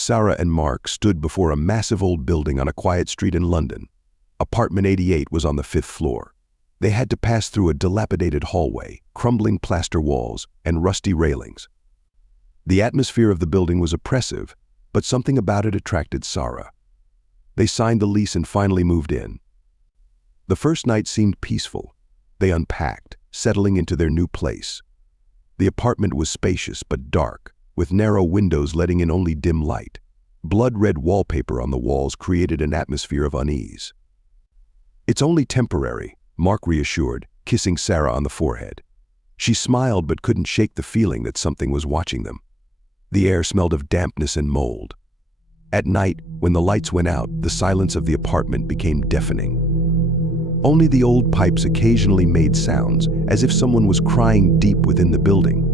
Sara and Mark stood before a massive old building on a quiet street in London. Apartment 88 was on the 5th floor. They had to pass through a dilapidated hallway, crumbling plaster walls, and rusty railings. The atmosphere of the building was oppressive, but something about it attracted Sara. They signed the lease and finally moved in. The first night seemed peaceful. They unpacked, settling into their new place. The apartment was spacious but dark, with narrow windows letting in only dim light. Blood-red wallpaper on the walls created an atmosphere of unease. "It's only temporary," Mark reassured, kissing Sara on the forehead. She smiled but couldn't shake the feeling that something was watching them. The air smelled of dampness and mold. At night, when the lights went out, the silence of the apartment became deafening. Only the old pipes occasionally made sounds, as if someone was crying deep within the building.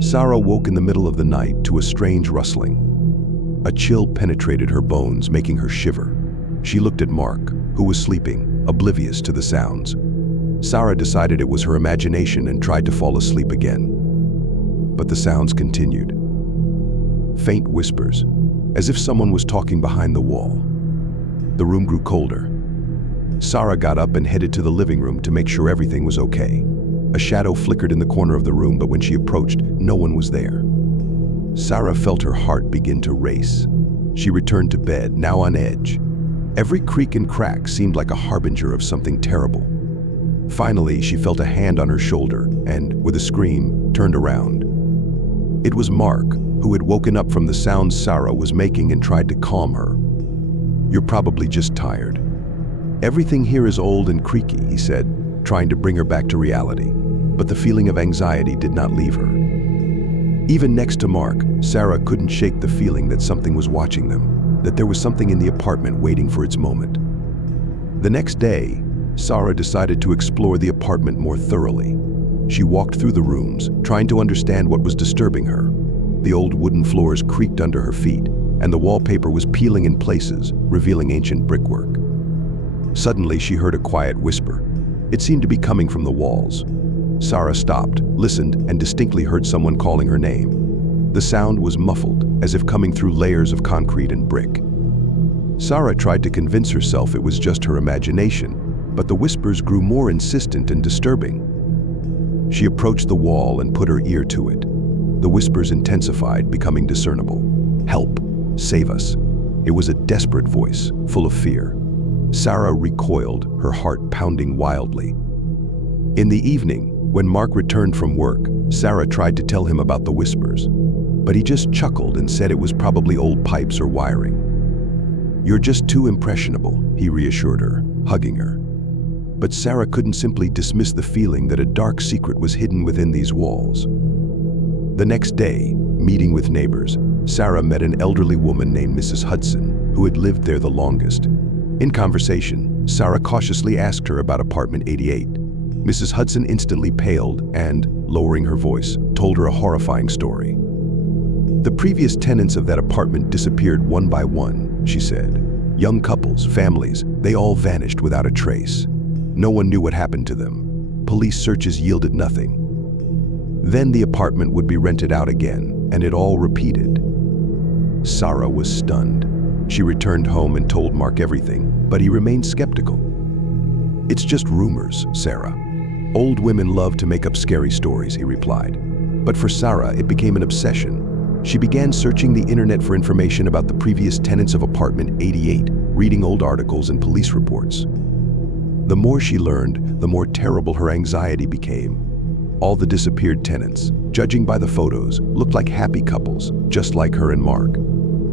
Sara woke in the middle of the night to a strange rustling. A chill penetrated her bones, making her shiver. She looked at Mark, who was sleeping, oblivious to the sounds. Sara decided it was her imagination and tried to fall asleep again. But the sounds continued. Faint whispers, as if someone was talking behind the wall. The room grew colder. Sara got up and headed to the living room to make sure everything was okay. A shadow flickered in the corner of the room, but when she approached, no one was there. Sara felt her heart begin to race. She returned to bed, now on edge. Every creak and crack seemed like a harbinger of something terrible. Finally, she felt a hand on her shoulder and, with a scream, turned around. It was Mark, who had woken up from the sounds Sara was making and tried to calm her. "You're probably just tired. Everything here is old and creaky," he said, trying to bring her back to reality. But the feeling of anxiety did not leave her. Even next to Mark, Sara couldn't shake the feeling that something was watching them, that there was something in the apartment waiting for its moment. The next day, Sara decided to explore the apartment more thoroughly. She walked through the rooms, trying to understand what was disturbing her. The old wooden floors creaked under her feet, and the wallpaper was peeling in places, revealing ancient brickwork. Suddenly, she heard a quiet whisper. It seemed to be coming from the walls. Sara stopped, listened, and distinctly heard someone calling her name. The sound was muffled, as if coming through layers of concrete and brick. Sara tried to convince herself it was just her imagination, but the whispers grew more insistent and disturbing. She approached the wall and put her ear to it. The whispers intensified, becoming discernible. "Help! Save us!" It was a desperate voice, full of fear. Sara recoiled, her heart pounding wildly. In the evening, when Mark returned from work, Sara tried to tell him about the whispers, but he just chuckled and said it was probably old pipes or wiring. "You're just too impressionable," he reassured her, hugging her. But Sara couldn't simply dismiss the feeling that a dark secret was hidden within these walls. The next day, meeting with neighbors, Sara met an elderly woman named Mrs. Hudson, who had lived there the longest. In conversation, Sara cautiously asked her about apartment 88. Mrs. Hudson instantly paled and, lowering her voice, told her a horrifying story. "The previous tenants of that apartment disappeared one by one," she said. "Young couples, families, they all vanished without a trace. No one knew what happened to them. Police searches yielded nothing. Then the apartment would be rented out again, and it all repeated." Sara was stunned. She returned home and told Mark everything, but he remained skeptical. "It's just rumors, Sara. Old women love to make up scary stories," he replied. But for Sara, it became an obsession. She began searching the internet for information about the previous tenants of apartment 88, reading old articles and police reports. The more she learned, the more terrible her anxiety became. All the disappeared tenants, judging by the photos, looked like happy couples, just like her and Mark.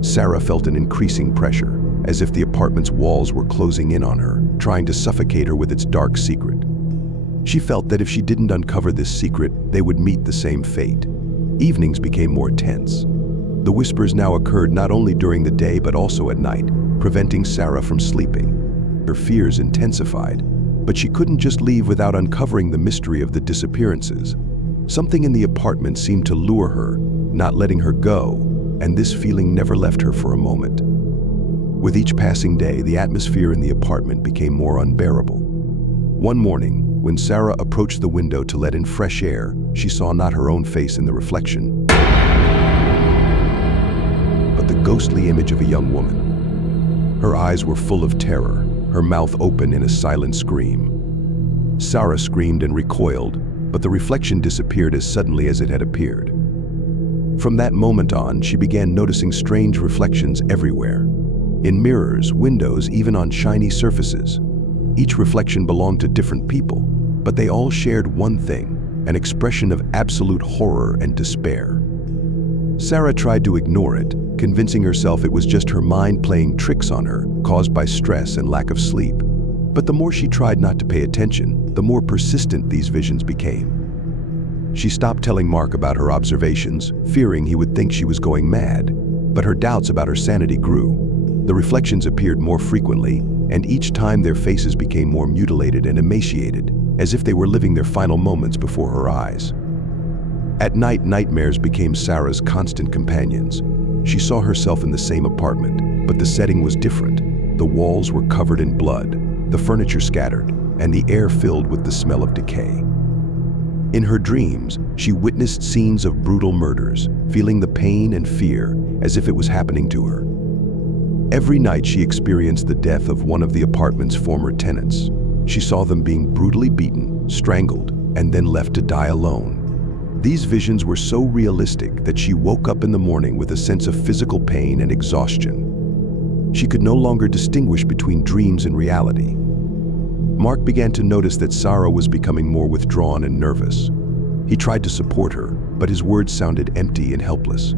Sara felt an increasing pressure, as if the apartment's walls were closing in on her, trying to suffocate her with its dark secret. She felt that if she didn't uncover this secret, they would meet the same fate. Evenings became more tense. The whispers now occurred not only during the day but also at night, preventing Sara from sleeping. Her fears intensified, but she couldn't just leave without uncovering the mystery of the disappearances. Something in the apartment seemed to lure her, not letting her go, and this feeling never left her for a moment. With each passing day, the atmosphere in the apartment became more unbearable. One morning, when Sara approached the window to let in fresh air, she saw not her own face in the reflection, but the ghostly image of a young woman. Her eyes were full of terror, her mouth open in a silent scream. Sara screamed and recoiled, but the reflection disappeared as suddenly as it had appeared. From that moment on, she began noticing strange reflections everywhere. In mirrors, windows, even on shiny surfaces. Each reflection belonged to different people, but they all shared one thing, an expression of absolute horror and despair. Sara tried to ignore it, convincing herself it was just her mind playing tricks on her, caused by stress and lack of sleep. But the more she tried not to pay attention, the more persistent these visions became. She stopped telling Mark about her observations, fearing he would think she was going mad, but her doubts about her sanity grew. The reflections appeared more frequently, and each time their faces became more mutilated and emaciated, as if they were living their final moments before her eyes. At night, nightmares became Sara's constant companions. She saw herself in the same apartment, but the setting was different. The walls were covered in blood, the furniture scattered, and the air filled with the smell of decay. In her dreams, she witnessed scenes of brutal murders, feeling the pain and fear as if it was happening to her. Every night she experienced the death of one of the apartment's former tenants. She saw them being brutally beaten, strangled, and then left to die alone. These visions were so realistic that she woke up in the morning with a sense of physical pain and exhaustion. She could no longer distinguish between dreams and reality. Mark began to notice that Sara was becoming more withdrawn and nervous. He tried to support her, but his words sounded empty and helpless.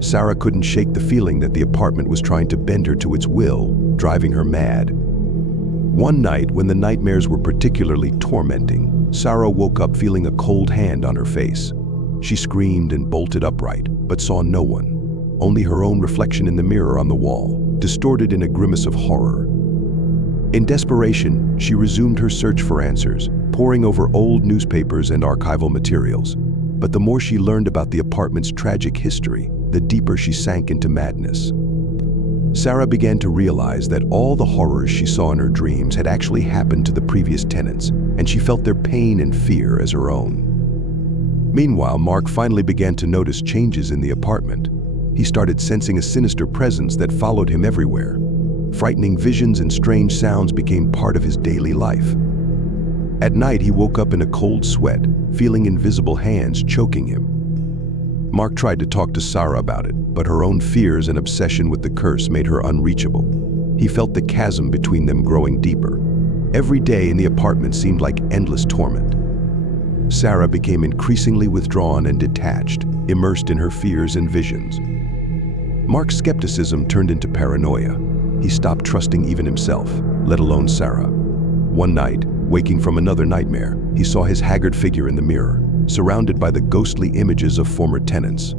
Sara couldn't shake the feeling that the apartment was trying to bend her to its will, driving her mad. One night, when the nightmares were particularly tormenting, Sara woke up feeling a cold hand on her face. She screamed and bolted upright, but saw no one, only her own reflection in the mirror on the wall, distorted in a grimace of horror. In desperation, she resumed her search for answers, poring over old newspapers and archival materials. But the more she learned about the apartment's tragic history, the deeper she sank into madness. Sara began to realize that all the horrors she saw in her dreams had actually happened to the previous tenants, and she felt their pain and fear as her own. Meanwhile, Mark finally began to notice changes in the apartment. He started sensing a sinister presence that followed him everywhere. Frightening visions and strange sounds became part of his daily life. At night, he woke up in a cold sweat, feeling invisible hands choking him. Mark tried to talk to Sara about it, but her own fears and obsession with the curse made her unreachable. He felt the chasm between them growing deeper. Every day in the apartment seemed like endless torment. Sara became increasingly withdrawn and detached, immersed in her fears and visions. Mark's skepticism turned into paranoia. He stopped trusting even himself, let alone Sara. One night, waking from another nightmare, he saw his haggard figure in the mirror, surrounded by the ghostly images of former tenants.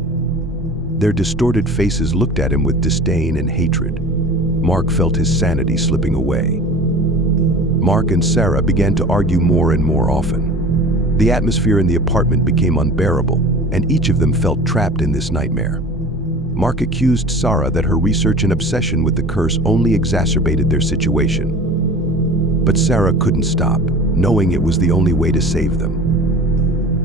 Their distorted faces looked at him with disdain and hatred. Mark felt his sanity slipping away. Mark and Sara began to argue more and more often. The atmosphere in the apartment became unbearable, and each of them felt trapped in this nightmare. Mark accused Sara that her research and obsession with the curse only exacerbated their situation. But Sara couldn't stop, knowing it was the only way to save them.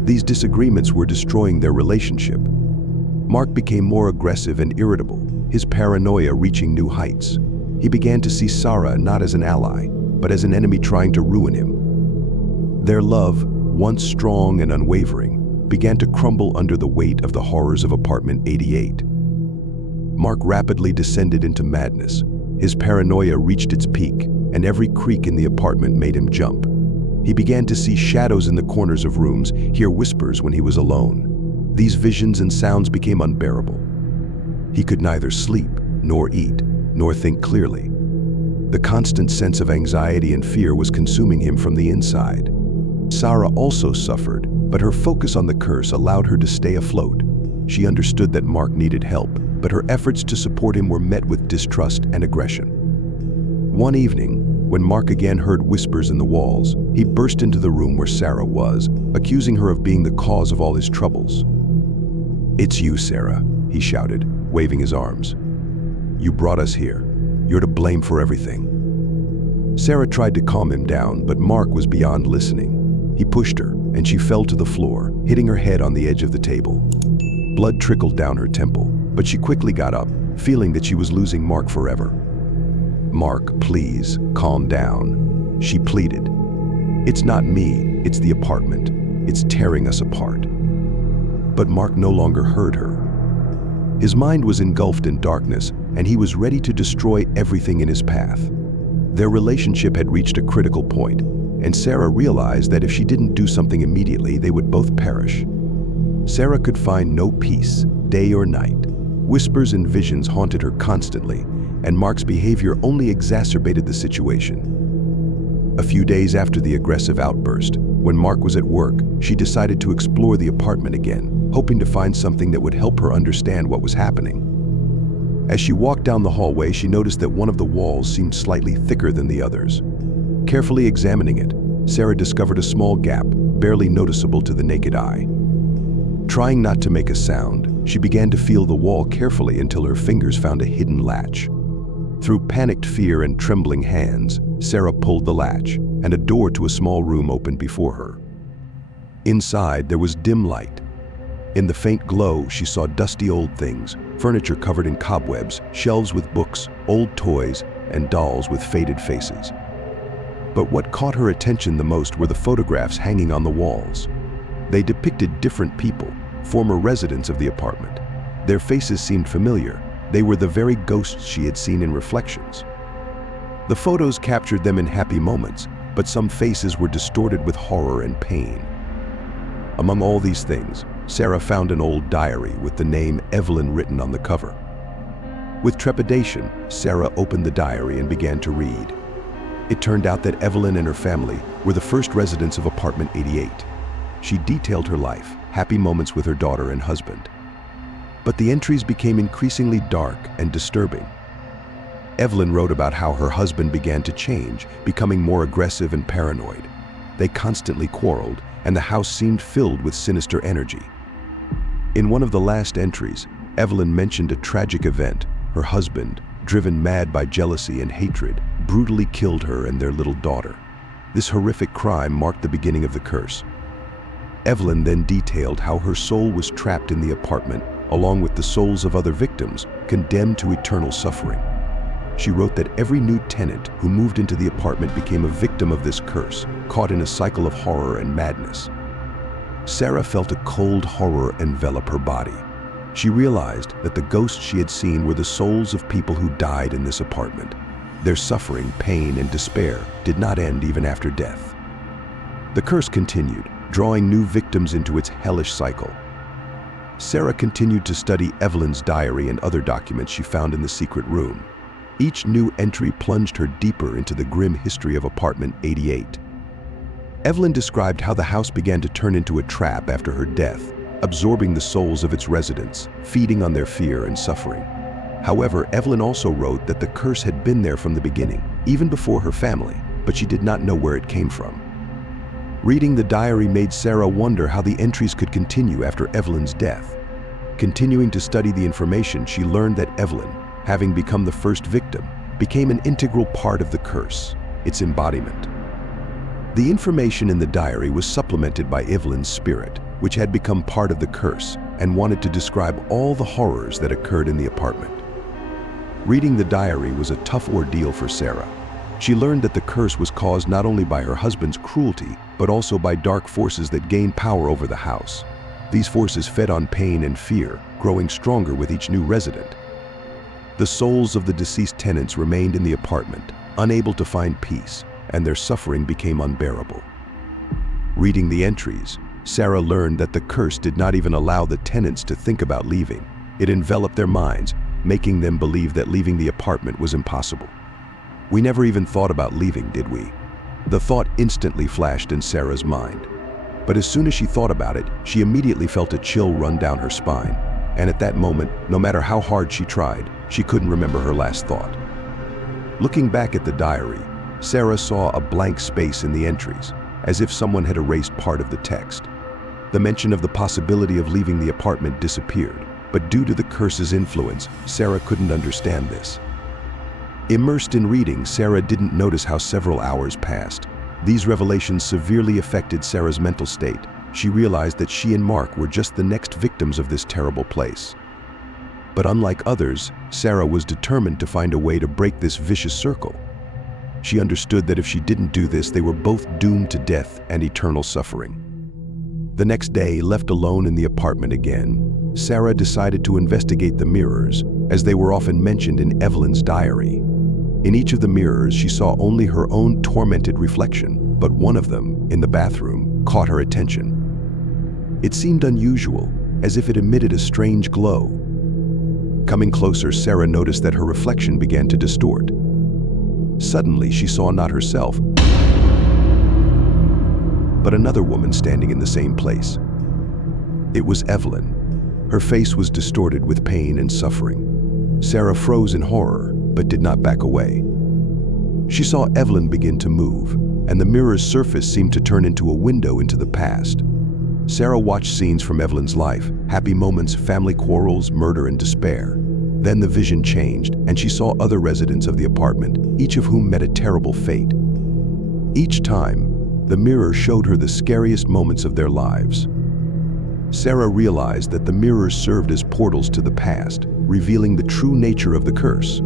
These disagreements were destroying their relationship. Mark became more aggressive and irritable, his paranoia reaching new heights. He began to see Sara not as an ally, but as an enemy trying to ruin him. Their love, once strong and unwavering, began to crumble under the weight of the horrors of apartment 88. Mark rapidly descended into madness. His paranoia reached its peak, and every creak in the apartment made him jump. He began to see shadows in the corners of rooms, hear whispers when he was alone. These visions and sounds became unbearable. He could neither sleep, nor eat, nor think clearly. The constant sense of anxiety and fear was consuming him from the inside. Sara also suffered, but her focus on the curse allowed her to stay afloat. She understood that Mark needed help, but her efforts to support him were met with distrust and aggression. One evening, when Mark again heard whispers in the walls, he burst into the room where Sara was, accusing her of being the cause of all his troubles. "It's you, Sara," he shouted, waving his arms. "You brought us here. You're to blame for everything." Sara tried to calm him down, but Mark was beyond listening. He pushed her, and she fell to the floor, hitting her head on the edge of the table. Blood trickled down her temple, but she quickly got up, feeling that she was losing Mark forever. "Mark, please, calm down," she pleaded. "It's not me, it's the apartment. It's tearing us apart." But Mark no longer heard her. His mind was engulfed in darkness, and he was ready to destroy everything in his path. Their relationship had reached a critical point, and Sara realized that if she didn't do something immediately, they would both perish. Sara could find no peace, day or night. Whispers and visions haunted her constantly, and Mark's behavior only exacerbated the situation. A few days after the aggressive outburst, when Mark was at work, she decided to explore the apartment again, hoping to find something that would help her understand what was happening. As she walked down the hallway, she noticed that one of the walls seemed slightly thicker than the others. Carefully examining it, Sara discovered a small gap, barely noticeable to the naked eye. Trying not to make a sound, she began to feel the wall carefully until her fingers found a hidden latch. Through panicked fear and trembling hands, Sara pulled the latch, and a door to a small room opened before her. Inside, there was dim light. In the faint glow, she saw dusty old things, furniture covered in cobwebs, shelves with books, old toys, and dolls with faded faces. But what caught her attention the most were the photographs hanging on the walls. They depicted different people, former residents of the apartment. Their faces seemed familiar. They were the very ghosts she had seen in reflections. The photos captured them in happy moments, but some faces were distorted with horror and pain. Among all these things, Sara found an old diary with the name Evelyn written on the cover. With trepidation, Sara opened the diary and began to read. It turned out that Evelyn and her family were the first residents of apartment 88. She detailed her life, happy moments with her daughter and husband. But the entries became increasingly dark and disturbing. Evelyn wrote about how her husband began to change, becoming more aggressive and paranoid. They constantly quarreled, and the house seemed filled with sinister energy. In one of the last entries, Evelyn mentioned a tragic event. Her husband, driven mad by jealousy and hatred, brutally killed her and their little daughter. This horrific crime marked the beginning of the curse. Evelyn then detailed how her soul was trapped in the apartment, along with the souls of other victims, condemned to eternal suffering. She wrote that every new tenant who moved into the apartment became a victim of this curse, caught in a cycle of horror and madness. Sara felt a cold horror envelop her body. She realized that the ghosts she had seen were the souls of people who died in this apartment. Their suffering, pain, and despair did not end even after death. The curse continued, drawing new victims into its hellish cycle. Sara continued to study Evelyn's diary and other documents she found in the secret room. Each new entry plunged her deeper into the grim history of apartment 88. Evelyn described how the house began to turn into a trap after her death, absorbing the souls of its residents, feeding on their fear and suffering. However, Evelyn also wrote that the curse had been there from the beginning, even before her family, but she did not know where it came from. Reading the diary made Sara wonder how the entries could continue after Evelyn's death. Continuing to study the information, she learned that Evelyn, having become the first victim, became an integral part of the curse, its embodiment. The information in the diary was supplemented by Evelyn's spirit, which had become part of the curse and wanted to describe all the horrors that occurred in the apartment. Reading the diary was a tough ordeal for Sara. She learned that the curse was caused not only by her husband's cruelty, but also by dark forces that gained power over the house. These forces fed on pain and fear, growing stronger with each new resident. The souls of the deceased tenants remained in the apartment, unable to find peace, and their suffering became unbearable. Reading the entries, Sara learned that the curse did not even allow the tenants to think about leaving. It enveloped their minds, making them believe that leaving the apartment was impossible. "We never even thought about leaving, did we?" The thought instantly flashed in Sara's mind. But as soon as she thought about it, she immediately felt a chill run down her spine. And at that moment, no matter how hard she tried, she couldn't remember her last thought. Looking back at the diary, Sara saw a blank space in the entries, as if someone had erased part of the text. The mention of the possibility of leaving the apartment disappeared, but due to the curse's influence, Sara couldn't understand this. Immersed in reading, Sara didn't notice how several hours passed. These revelations severely affected Sara's mental state. She realized that she and Mark were just the next victims of this terrible place. But unlike others, Sara was determined to find a way to break this vicious circle. She understood that if she didn't do this, they were both doomed to death and eternal suffering. The next day, left alone in the apartment again, Sara decided to investigate the mirrors, as they were often mentioned in Evelyn's diary. In each of the mirrors, she saw only her own tormented reflection, but one of them, in the bathroom, caught her attention. It seemed unusual, as if it emitted a strange glow. Coming closer, Sara noticed that her reflection began to distort. Suddenly, she saw not herself, but another woman standing in the same place. It was Evelyn. Her face was distorted with pain and suffering. Sara froze in horror, but did not back away. She saw Evelyn begin to move, and the mirror's surface seemed to turn into a window into the past. Sara watched scenes from Evelyn's life, happy moments, family quarrels, murder, and despair. Then the vision changed, and she saw other residents of the apartment, each of whom met a terrible fate. Each time, the mirror showed her the scariest moments of their lives. Sara realized that the mirrors served as portals to the past, revealing the true nature of the curse.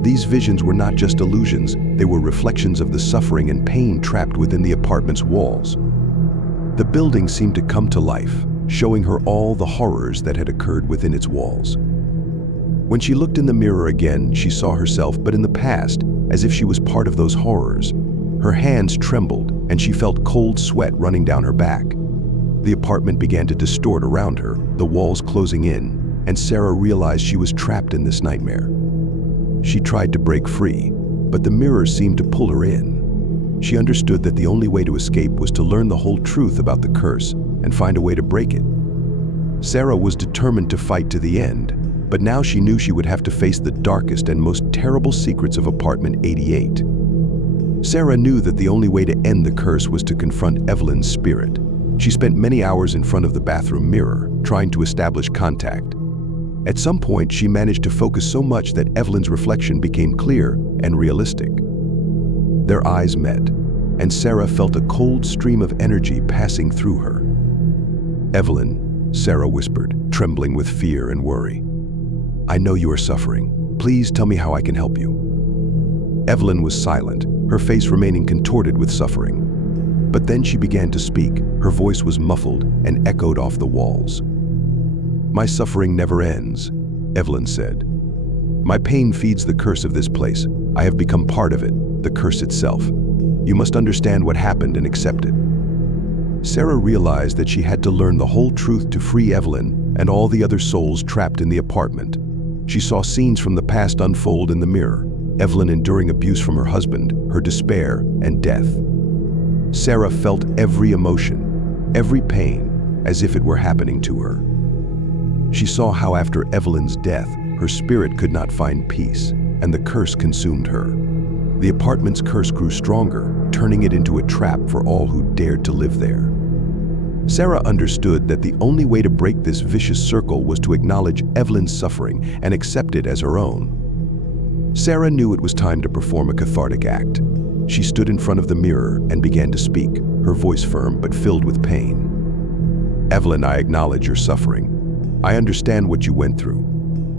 These visions were not just illusions, they were reflections of the suffering and pain trapped within the apartment's walls. The building seemed to come to life, showing her all the horrors that had occurred within its walls. When she looked in the mirror again, she saw herself, but in the past, as if she was part of those horrors. Her hands trembled, and she felt cold sweat running down her back. The apartment began to distort around her, the walls closing in, and Sara realized she was trapped in this nightmare. She tried to break free, but the mirrors seemed to pull her in. She understood that the only way to escape was to learn the whole truth about the curse and find a way to break it. Sara was determined to fight to the end, but now she knew she would have to face the darkest and most terrible secrets of apartment 88. Sara knew that the only way to end the curse was to confront Evelyn's spirit. She spent many hours in front of the bathroom mirror, trying to establish contact. At some point, she managed to focus so much that Evelyn's reflection became clear and realistic. Their eyes met, and Sara felt a cold stream of energy passing through her. "Evelyn," Sara whispered, trembling with fear and worry. "I know you are suffering. Please tell me how I can help you." Evelyn was silent, her face remaining contorted with suffering. But then she began to speak. Her voice was muffled and echoed off the walls. "My suffering never ends," Evelyn said. "My pain feeds the curse of this place. I have become part of it, the curse itself. You must understand what happened and accept it." Sara realized that she had to learn the whole truth to free Evelyn and all the other souls trapped in the apartment. She saw scenes from the past unfold in the mirror, Evelyn enduring abuse from her husband, her despair, and death. Sara felt every emotion, every pain, as if it were happening to her. She saw how after Evelyn's death, her spirit could not find peace, and the curse consumed her. The apartment's curse grew stronger, turning it into a trap for all who dared to live there. Sara understood that the only way to break this vicious circle was to acknowledge Evelyn's suffering and accept it as her own. Sara knew it was time to perform a cathartic act. She stood in front of the mirror and began to speak, her voice firm but filled with pain. "Evelyn, I acknowledge your suffering. I understand what you went through.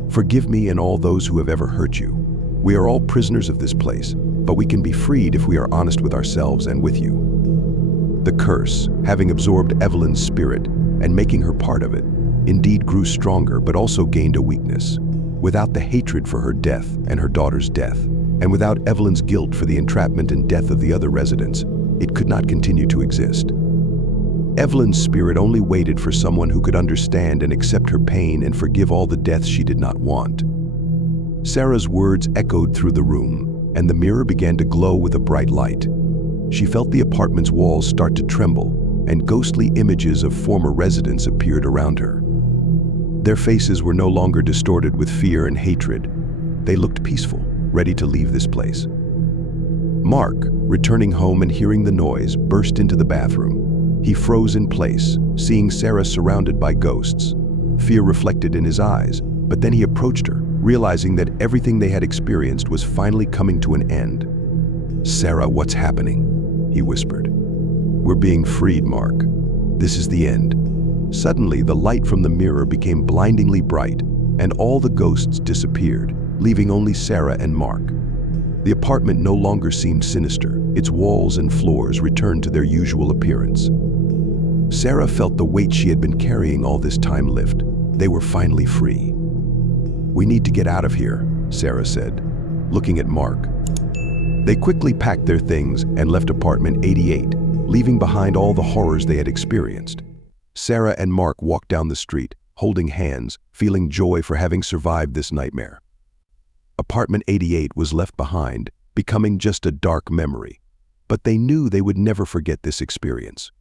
Forgive me and all those who have ever hurt you. We are all prisoners of this place, but we can be freed if we are honest with ourselves and with you." The curse, having absorbed Evelyn's spirit and making her part of it, indeed grew stronger but also gained a weakness. Without the hatred for her death and her daughter's death, and without Evelyn's guilt for the entrapment and death of the other residents, it could not continue to exist. Evelyn's spirit only waited for someone who could understand and accept her pain and forgive all the deaths she did not want. Sara's words echoed through the room, and the mirror began to glow with a bright light. She felt the apartment's walls start to tremble, and ghostly images of former residents appeared around her. Their faces were no longer distorted with fear and hatred. They looked peaceful, ready to leave this place. Mark, returning home and hearing the noise, burst into the bathroom. He froze in place, seeing Sara surrounded by ghosts. Fear reflected in his eyes, but then he approached her, realizing that everything they had experienced was finally coming to an end. "Sara, what's happening?" he whispered. "We're being freed, Mark. This is the end." Suddenly, the light from the mirror became blindingly bright, and all the ghosts disappeared, leaving only Sara and Mark. The apartment no longer seemed sinister. Its walls and floors returned to their usual appearance. Sara felt the weight she had been carrying all this time lift. They were finally free. "We need to get out of here," Sara said, looking at Mark. They quickly packed their things and left apartment 88, leaving behind all the horrors they had experienced. Sara and Mark walked down the street, holding hands, feeling joy for having survived this nightmare. Apartment 88 was left behind, becoming just a dark memory. But they knew they would never forget this experience.